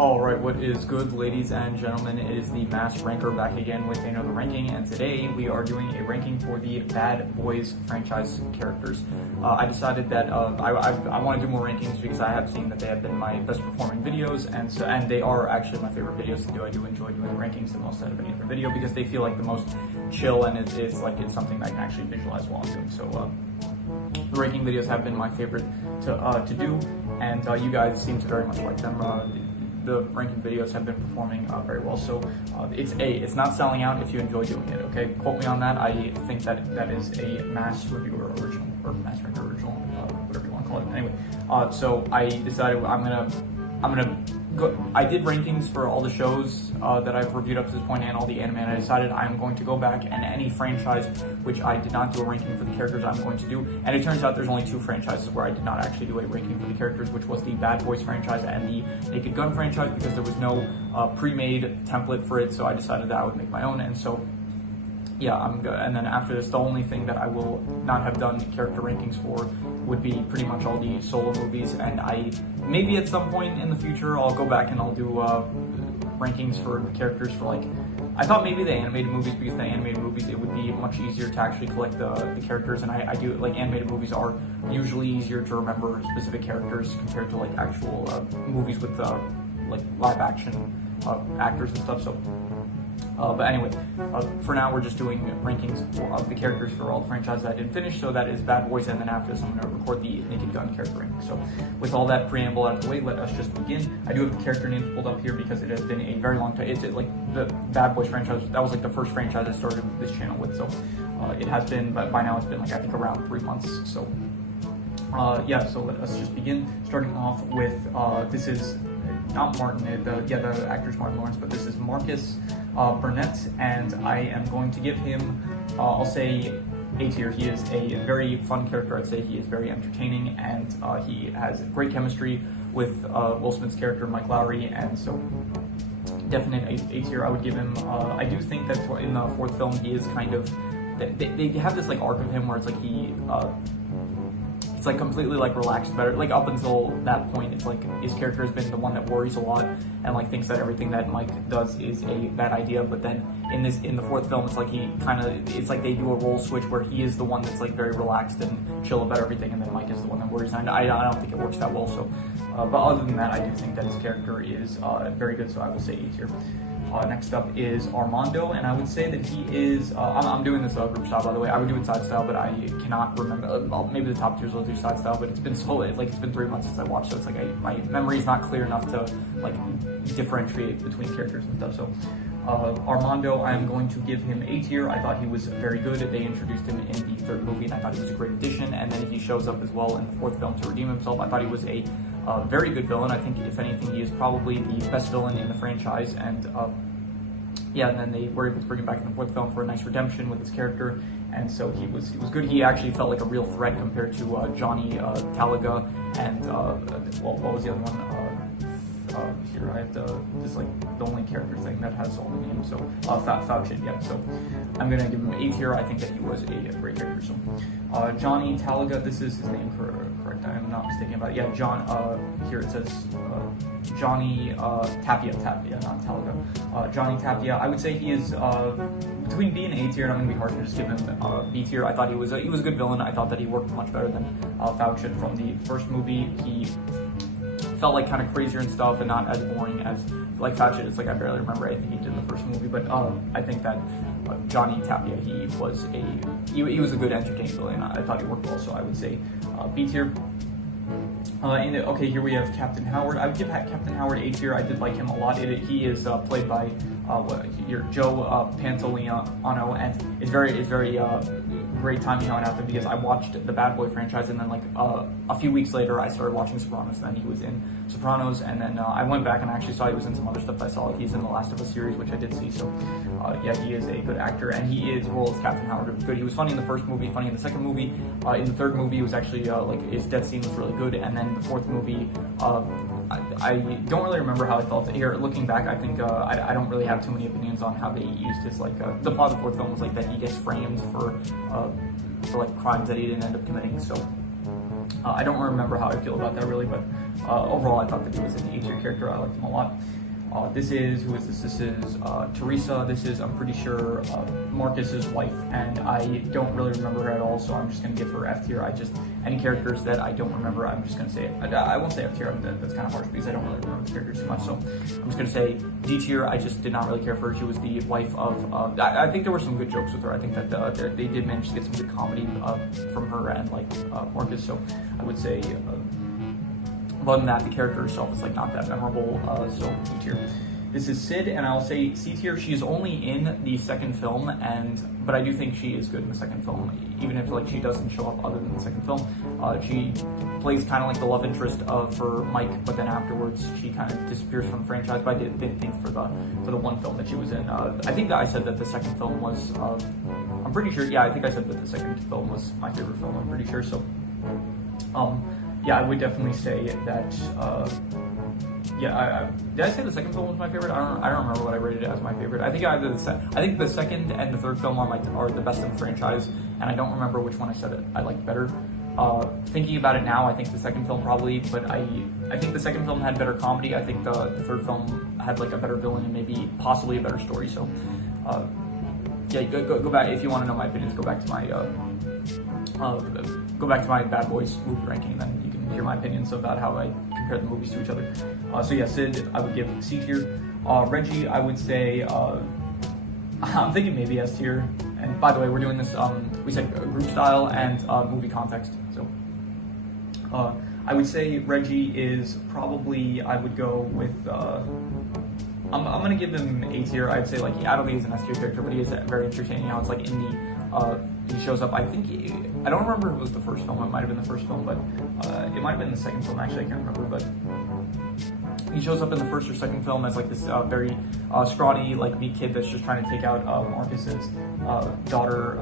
Alright, what is good, ladies and gentlemen? It is the Mass Ranker back again with another ranking, and today we are doing a ranking for the Bad Boys franchise characters. I decided that I want to do more rankings because I have seen that they have been my best performing videos, and they are actually my favorite videos to do. I do enjoy doing the rankings the most out of any other video because they feel like the most chill, and it's something that I can actually visualize while I'm doing. So the ranking videos have been my favorite to do, and you guys seem to very much like them. The ranking videos have been performing very well, so it's not selling out if you enjoy doing it. Okay, quote me on that. I think that is a Mass Reviewer original or Mass Ranker original, whatever you want to call it. Anyway, so I decided I'm gonna go. I did rankings for all the shows that I've reviewed up to this point and all the anime, and I decided I'm going to go back and any franchise which I did not do a ranking for the characters I'm going to do. And it turns out there's only two franchises where I did not actually do a ranking for the characters, which was the Bad Boys franchise and the Naked Gun franchise, because there was no pre-made template for it, so I decided that I would make my own. And so yeah, I'm good. And then after this, the only thing that I will not have done character rankings for would be pretty much all the solo movies, and maybe at some point in the future I'll go back and I'll do rankings for the characters for, like, I thought maybe the animated movies, because the animated movies it would be much easier to actually collect the characters, and I do, like, animated movies are usually easier to remember specific characters compared to like actual movies with like live action actors and stuff. So but anyway, for now we're just doing rankings of the characters for all the franchises I didn't finish, so that is Bad Boys, and then after this I'm going to record the Naked Gun character ranking. So with all that preamble out of the way, let us just begin. I do have the character names pulled up here because it has been a very long time. It's like the Bad Boys franchise, that was like the first franchise I started this channel with, so it has been, but by now it's been like I think around 3 months. So yeah, so let us just begin, starting off with this is not Martin, the actor's Martin Lawrence, but this is Marcus Burnett, and I am going to give him, I'll say A tier. He is a very fun character. I'd say he is very entertaining, and he has great chemistry with Will Smith's character, Mike Lowry, and so definite A tier. I would give him, I do think that in the fourth film he is kind of, they have this like arc of him where it's like it's like completely like relaxed about it. Like up until that point, it's like his character has been the one that worries a lot and like thinks that everything that Mike does is a bad idea. But then in the fourth film, it's like it's like they do a role switch where he is the one that's like very relaxed and chill about everything, and then Mike is the one that worries. And I don't think it works that well. So, but other than that, I do think that his character is very good. So I will say A tier. Next up is Armando, and I would say that he is, I'm doing this group style, by the way. I would do it side style, but I cannot remember, maybe the top tiers I'll do side style, but it's been so, it's been 3 months since I watched, so it's like my memory is not clear enough to like differentiate between characters and stuff. So Armando, I'm going to give him A tier. I thought he was very good. They introduced him in the third movie, and I thought he was a great addition, and then he shows up as well in the fourth film to redeem himself. I thought he was a very good villain. I think, if anything, he is probably the best villain in the franchise, and yeah, and then they were able to bring him back in the fourth film for a nice redemption with his character, and so he was good. He actually felt like a real threat compared to Johnny Talaga and what was the other one? Here I have just like the only character thing that has all the names. So Fauci, yeah. So I'm gonna give him A tier. I think that he was a great character. So Johnny Talaga, this is his name, correct? I'm not mistaken about it. Yeah, John. Here it says Johnny Tapia, not Talaga. Johnny Tapia. I would say he is between B and A tier, and I'm gonna be hard to just give him B tier. I thought he was a good villain. I thought that he worked much better than Fauci from the first movie. He felt like kind of crazier and stuff, and not as boring as like Fauci. It's like I barely remember anything he did in the first movie, but I think that Johnny Tapia, he was a good entertaining villain. I thought he worked well, so I would say B tier. Okay, here we have Captain Howard. I would give Captain Howard A tier. I did like him a lot. He is played by Joe Pantoliano, and it's very great timing how it happened, because I watched the Bad Boy franchise, and then like a few weeks later I started watching Sopranos, and then he was in Sopranos, and then I went back and I actually saw he was in some other stuff. I saw he's in the Last of Us series, which I did see. So yeah, he is a good actor, and his role as Captain Howard was good. He was funny in the first movie, funny in the second movie. In the third movie, it was actually like his death scene was really good, and then the fourth movie, I don't really remember how I felt here. Looking back, I think I don't really have too many opinions on how they used his like the plot of the fourth film was like that he gets framed for like crimes that he didn't end up committing. So I don't remember how I feel about that really, but overall I thought that he was an A-tier character. I liked him a lot. Who is this? This is Teresa. This is, I'm pretty sure, Marcus's wife, and I don't really remember her at all, so I'm just going to give her F tier. Any characters that I don't remember, I'm just going to say it. I won't say F tier, that's kind of harsh because I don't really remember the characters too much, so I'm just going to say D tier. I just did not really care for her. She was the wife of, I think there were some good jokes with her. I think that they did manage to get some good comedy from her and Marcus, so I would say other than that, the character herself is not that memorable, so D tier. This is Sid, and I'll say C tier. She's only in the second film, but I do think she is good in the second film, even if she doesn't show up other than the second film. She plays kind of like the love interest for Mike, but then afterwards she kind of disappears from the franchise. But I didn't think for the one film that she was in. I think that I said that the second film was. I'm pretty sure. Yeah, I think I said that the second film was my favorite film. I'm pretty sure. So, yeah, I would definitely say that. Did I say the second film was my favorite? I don't remember what I rated it as my favorite. I think the second and the third film are the best in the franchise, and I don't remember which one I said I liked better. Thinking about it now, I think the second film probably, but I think the second film had better comedy. I think the third film had a better villain and maybe possibly a better story. So, yeah, go back if you want to know my opinions. Go back to my Bad Boys movie ranking, then you can hear my opinions about how I compare the movies to each other. So yeah, Sid, I would give C tier. Reggie, I would say, I'm thinking maybe S tier. And by the way, we're doing this, we said group style and movie context. So I would say Reggie is probably, I would go with, I'm going to give him A tier. I'd say I don't think he's an S tier character, but he is very entertaining. How it's in the, he shows up, I don't remember if it was the first film, it might have been the first film, but it might have been the second film, actually, I can't remember, but he shows up in the first or second film as this very scrawny, meek kid that's just trying to take out Marcus's daughter,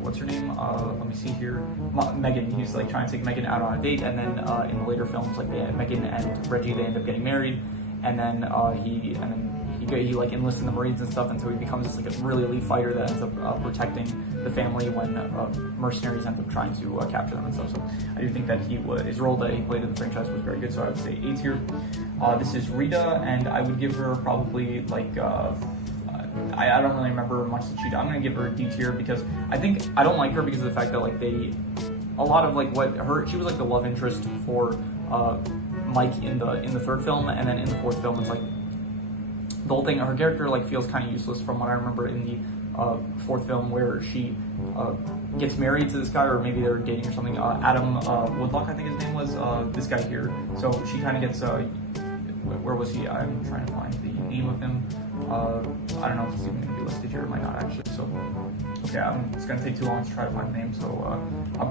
what's her name? Let me see here. Megan. He's trying to take Megan out on a date, and then in the later films, Megan and Reggie, they end up getting married, and then he enlists in the Marines and stuff, and so he becomes this a really elite fighter that ends up protecting the family when mercenaries end up trying to capture them and stuff. So I do think that his role that he played in the franchise was very good. So I would say A tier. This is Rita, and I would give her probably I don't really remember much that she did. I'm gonna give her a D tier because I don't like her because of the fact that she was the love interest for Mike in the third film, and then in the fourth film it's the whole thing, her character feels kind of useless from what I remember in the fourth film, where she gets married to this guy, or maybe they're dating or something. Adam Woodlock, I think his name was, this guy here. So she kind of gets, where was he? I'm trying to find the name of him. I don't know if it's even going to be listed here, it might not actually. So, okay, it's going to take too long to try to find the name. So,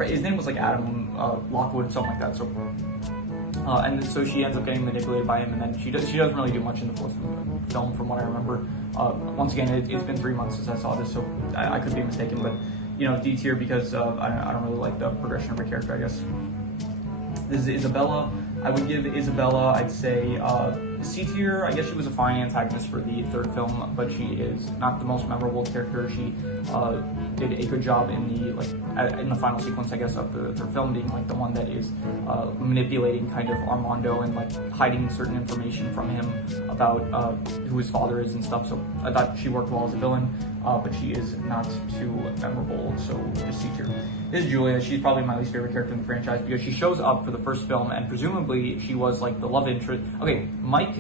his name was Adam Lockwood, something like that. So. And so she ends up getting manipulated by him, and then she doesn't really do much in the fourth film, from what I remember. Once again, it's been 3 months since I saw this, so I could be mistaken, but D tier because I don't really like the progression of her character, I guess. This is Isabella. I would give Isabella, I'd say, C tier. I guess she was a fine antagonist for the third film, but she is not the most memorable character. She did a good job in the final sequence, I guess, of the third film, being the one that is manipulating kind of Armando and hiding certain information from him about who his father is and stuff. So I thought she worked well as a villain, but she is not too memorable, so just C tier. This is Julia. She's probably my least favorite character in the franchise because she shows up for the first film, and presumably she was the love interest. Okay, Mike,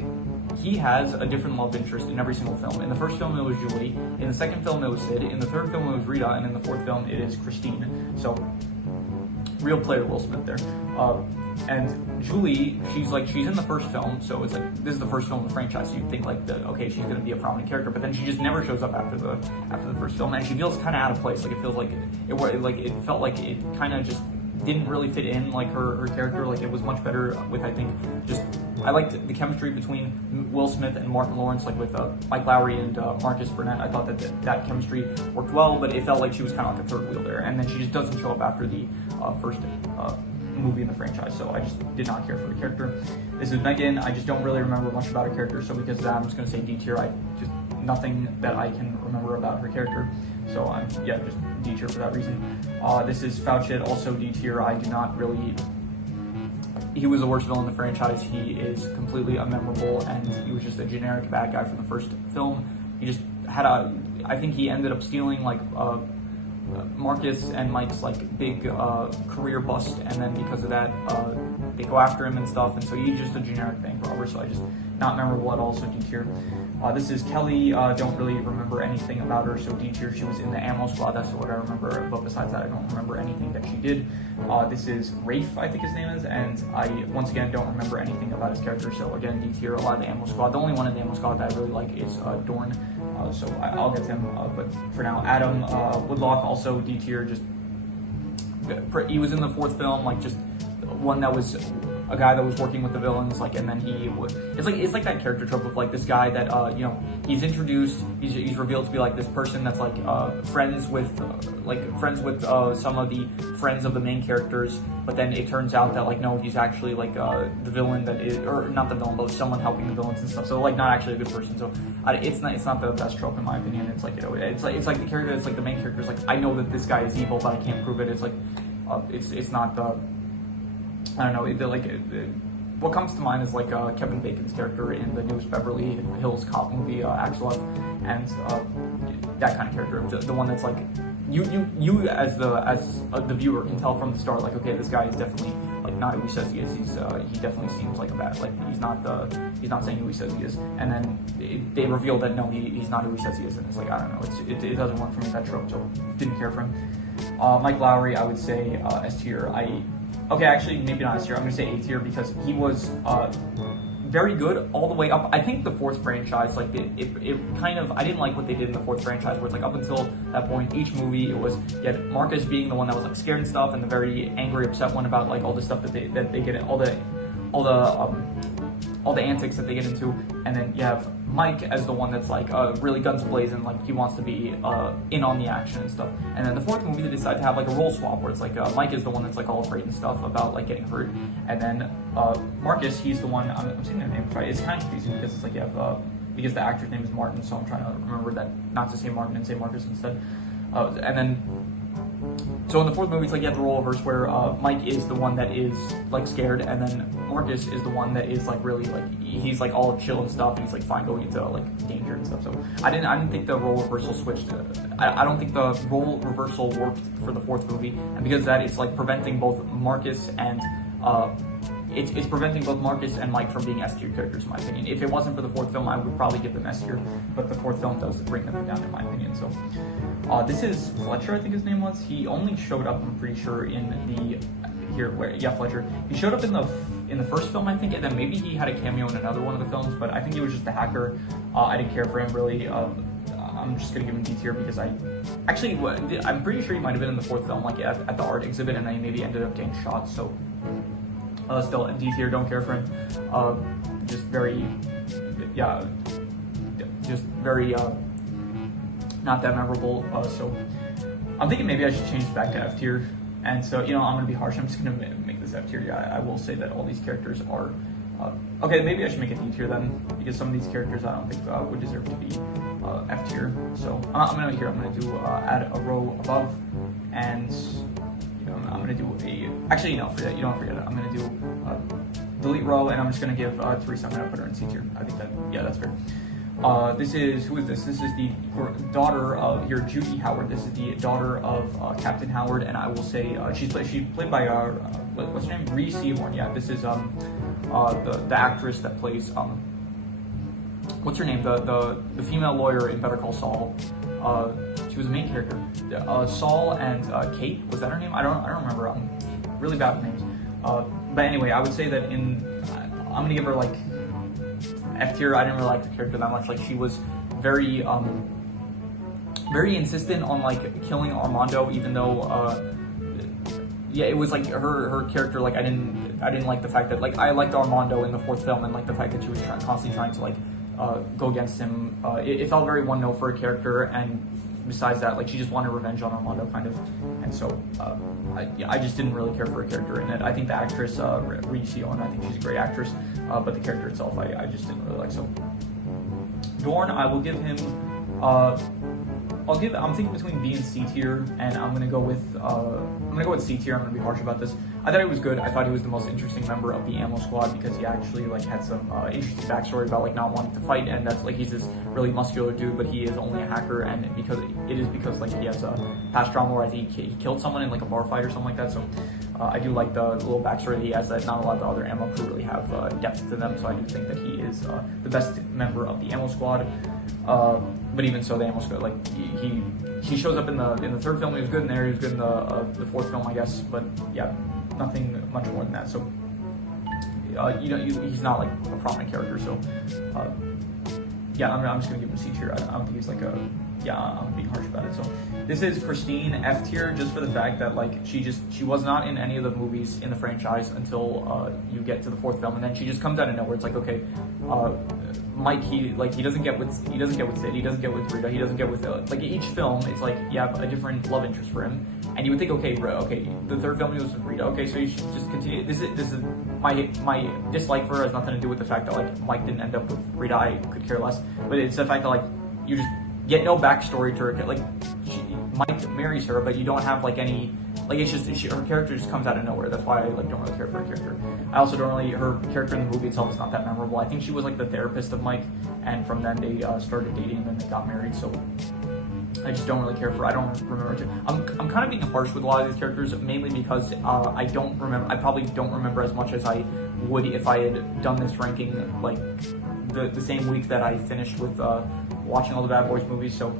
he has a different love interest in every single film. In the first film, it was Julie. In the second film, it was Sid. In the third film, it was Rita. And in the fourth film, it is Christine. So, real player Will Smith there. And Julie, she's in the first film, so it's this is the first film in the franchise. So you'd think okay, she's gonna be a prominent character, but then she just never shows up after the first film, and she feels kind of out of place. It feels it felt like it kind of just didn't really fit in her character. It was much better with, I think, I liked the chemistry between Will Smith and Martin Lawrence, with Mike Lowry and Marcus Burnett. I thought that chemistry worked well, but it felt like she was kind of a third wheel there, and then she just doesn't show up after the first movie in the franchise, so I just did not care for the character. This is Megan. I just don't really remember much about her character, so because of that, I'm just going to say D tier. Nothing that I can remember about her character. So I'm just D tier for that reason. This is Fauchet, also D tier. I do not really. He was the worst villain in the franchise. He is completely unmemorable, and he was just a generic bad guy from the first film. He just had I think he ended up stealing like Marcus and Mike's like big career bust, and then because of that, they go after him and stuff, and so he's just a generic bank robber. So I just not memorable at all. So D tier. This is Kelly. Don't really remember anything about her, so D tier. She was in the Ammo Squad. That's what I remember. But besides that, I don't remember anything that she did. This is Rafe, I think his name is, and I once again don't remember anything about his character. So again, D tier. A lot of the Ammo Squad. The only one in the Ammo Squad that I really like is Dorn. So I'll get to him. But for now, Adam Woodlock, also D tier. Just he was in the fourth film, like just one that was a guy that was working with the villains, like, and then he would. It's like that character trope of like this guy that he's introduced, he's revealed to be like this person that's like friends with some of the friends of the main characters, but then it turns out that like no, he's actually like the villain that is, or not the villain, but someone helping the villains and stuff. So like not actually a good person. So it's not the best trope in my opinion. It's like it's like the character that's like the main character is like, I know that this guy is evil, but I can't prove it. It's like it's not the. I don't know, what comes to mind is like Kevin Bacon's character in the newest Beverly Hills Cop movie, Axelot, and that kind of character, the one that's like, you as the viewer can tell from the start, like, okay, this guy is definitely like not who he says he is. He definitely seems like a bad, like he's not saying who he says he is, and then they reveal that no, he's not who he says he is, and it's like, I don't know, it doesn't work for me, that trope, so didn't care for him. Mike Lowry, I would say S tier. Okay, actually, maybe not S tier. I'm going to say A tier because he was very good all the way up. I think the fourth franchise, like it kind of, I didn't like what they did in the fourth franchise, where it's like up until that point, each movie it was you had Marcus being the one that was like scared and stuff, and the very angry, upset one about like all the stuff that they get in, all the antics that they get into, and then you have Mike as the one that's like really guns blazing, like he wants to be in on the action and stuff. And then the fourth movie, they decide to have like a role swap where it's like Mike is the one that's like all afraid and stuff about like getting hurt, and then Marcus, he's the one, I'm saying their name right. It's kind of confusing because it's like you have because the actor's name is Martin, so I'm trying to remember that not to say Martin and say Marcus instead. And then. So in the fourth movie, it's like you have the role reverse where Mike is the one that is like scared, and then Marcus is the one that is like really like he's like all chill and stuff, and he's like fine going into like danger and stuff. So I didn't think the role reversal switched. I don't think the role reversal worked for the fourth movie, and because of that, it's like preventing both Marcus and it's preventing both Marcus and Mike from being S tier characters, in my opinion. If it wasn't for the fourth film, I would probably give them S tier, but the fourth film does bring them down, in my opinion. So this is Fletcher, I think his name was. He only showed up, I'm pretty sure, in Fletcher. He showed up in the first film, I think, and then maybe he had a cameo in another one of the films, but I think he was just a hacker. I didn't care for him really. I'm just gonna give him D tier because I'm pretty sure he might have been in the fourth film, like at the art exhibit, and then he maybe ended up getting shot. So. Still D tier, don't care for him. Just very not that memorable. So I'm thinking maybe I should change back to F tier. And so I'm gonna be harsh. I'm just gonna make this F tier. Yeah, I will say that all these characters are. Okay, maybe I should make a D tier then, because some of these characters I don't think would deserve to be F tier. So I'm gonna do add a row above, and. I'm gonna do forget it. I'm gonna do delete row, and I'm just gonna give Teresa. I'm gonna put her in C tier. I think that's fair. Who is this? This is the daughter of Judy Howard. This is the daughter of Captain Howard, and I will say she's played by what's her name? Reese Horn. Yeah, this is the actress that plays what's her name? The female lawyer in Better Call Saul. She was a main character. Saul and Kate, was that her name? I don't remember. I'm really bad with names. But anyway, I would say that I'm gonna give her like F tier. I didn't really like her character that much. Like she was very insistent on like killing Armando, even though it was like her character. Like I didn't like the fact that like I liked Armando in the fourth film, and like the fact that she was constantly trying to like go against him. It felt very one note for a character, and besides that, like she just wanted revenge on Armando, kind of, and so I just didn't really care for her character in it. I think the actress Reese Owen, I think she's a great actress, but the character itself, I just didn't really like. So Dorn, I will give him I'm thinking between B and C tier, and I'm gonna go with C tier. I'm gonna be harsh about this. I thought he was good. I thought he was the most interesting member of the Ammo Squad because he actually like had some interesting backstory about like not wanting to fight, and that's like he's this really muscular dude, but he is only a hacker, and because like he has a past trauma where I think he killed someone in like a bar fight or something like that. So I do like the little backstory that he has that not a lot of the other Ammo crew really have depth to them. So I do think that he is the best member of the Ammo Squad. But even so, the Ammo Squad, like he shows up in the third film. He was good in there. He was good in the fourth film, I guess. But yeah, nothing much more than that. So he's not like a prominent character. So yeah, I'm just gonna give him C tier. I don't think he's like a. Yeah, I'm being harsh about it. So this is Christine, F tier, just for the fact that like she was not in any of the movies in the franchise until you get to the fourth film, and then she just comes out of nowhere. It's like, okay, Mike, he doesn't get with Sid, he doesn't get with Rita, he doesn't get with like each film. It's like you have a different love interest for him, and you would think, okay, the third film he was with Rita, okay, so you should just continue. This is my dislike for her has nothing to do with the fact that like Mike didn't end up with Rita. I could care less, but it's the fact that like you just get no backstory to her. Like Mike marries her, but you don't have like any. Like it's just her character just comes out of nowhere. That's why I like don't really care for her character. I also don't really her character in the movie itself is not that memorable. I think she was like the therapist of Mike, and from then they started dating and then they got married. So I just don't really care for her. I don't remember. I'm kind of being harsh with a lot of these characters, mainly because I don't remember. I probably don't remember as much as I would if I had done this ranking like the same week that I finished with watching all the Bad Boys movies. So.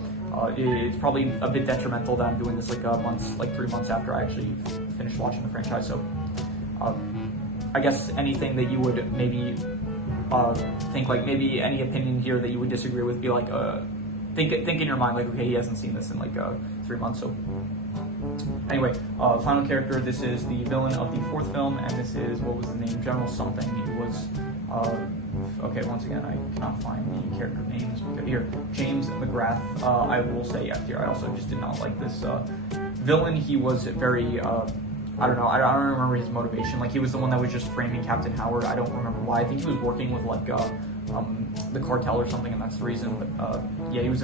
It's probably a bit detrimental that I'm doing this like 3 months after I actually finished watching the franchise. So I guess anything that you would maybe think like maybe any opinion here that you would disagree with, be like think in your mind like, okay, he hasn't seen this in like 3 months. So anyway, final character. This is the villain of the fourth film, and this is, what was the name? General something. It was okay, once again, I cannot find the character names. Here, James McGrath. I will say F tier. I also just did not like this villain. He was very, I don't know, I don't remember his motivation. Like, he was the one that was just framing Captain Howard. I don't remember why. I think he was working with, like, the cartel or something, and that's the reason. But, yeah, he was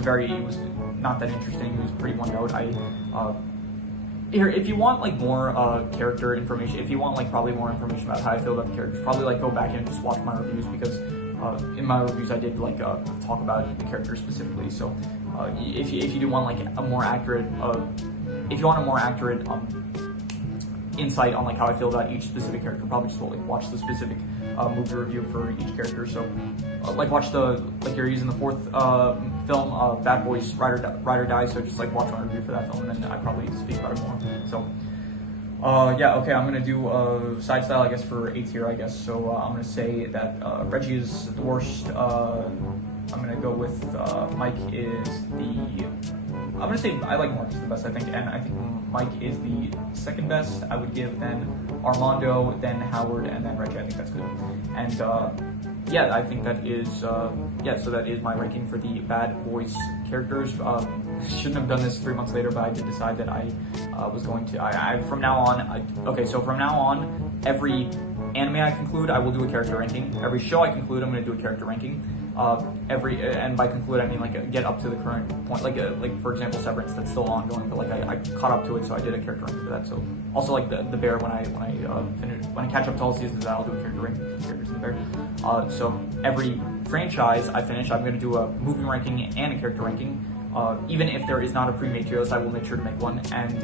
not that interesting. He was pretty one note. Here, if you want like more character information, if you want like probably more information about how I feel about the characters, probably like go back and just watch my reviews, because in my reviews I did like talk about the characters specifically. So if you do want like a more accurate, if you want a more accurate insight on like how I feel about each specific character, probably just like watch the specific movie review for each character. So like watch like you're using the fourth film, Bad Boys Ride or Die. So just like watch my review for that film, and then I probably speak about it more. So yeah, okay, I'm gonna do side style, I guess, for A tier, I guess. So I'm gonna say that Reggie is the worst. I'm gonna go with Mike is the. I'm gonna say I like Marcus the best, I think, and I think Mike is the second best. I would give then Armando, then Howard, and then Reggie. I think that's good. And yeah, I think that is yeah. So that is my ranking for the Bad Boys characters. Shouldn't have done this 3 months later, but I did decide that I was going to. From now on. Okay, so from now on, every anime I conclude, I will do a character ranking. Every show I conclude, I'm going to do a character ranking. And by conclude, I mean like get up to the current point, like for example Severance, that's still ongoing, but like I caught up to it, so I did a character ranking for that. So also like the Bear, when I catch up to all seasons, I'll do a character ranking for characters in the Bear. So every franchise I finish, I'm going to do a movie ranking and a character ranking. Even if there is not a pre-made tier list, I will make sure to make one. And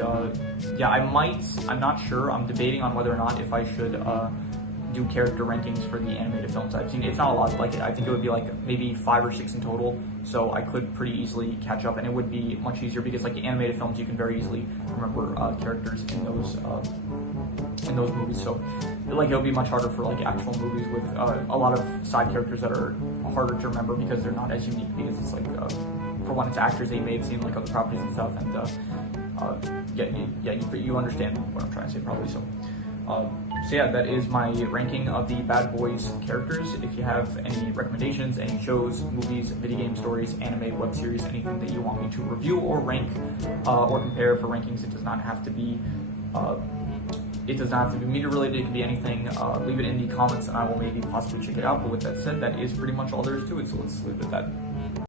yeah, I'm not sure. I'm debating on whether or not if I should do character rankings for the animated films I've seen. It's not a lot. Like, I think it would be like maybe 5 or 6 in total. So I could pretty easily catch up, and it would be much easier because like the animated films, you can very easily remember characters in those movies. So like it'll be much harder for like actual movies with a lot of side characters that are harder to remember because they're not as unique, because it's like for one, it's actors they may have seen like other properties and stuff, and you understand what I'm trying to say probably. So yeah, that is my ranking of the Bad Boys characters. If you have any recommendations, any shows, movies, video game stories, anime, web series, anything that you want me to review or rank or compare for rankings, it does not have to be media related. It can be anything. Leave it in the comments and I will maybe possibly check it out. But with that said, that is pretty much all there is to it. So let's leave it at that.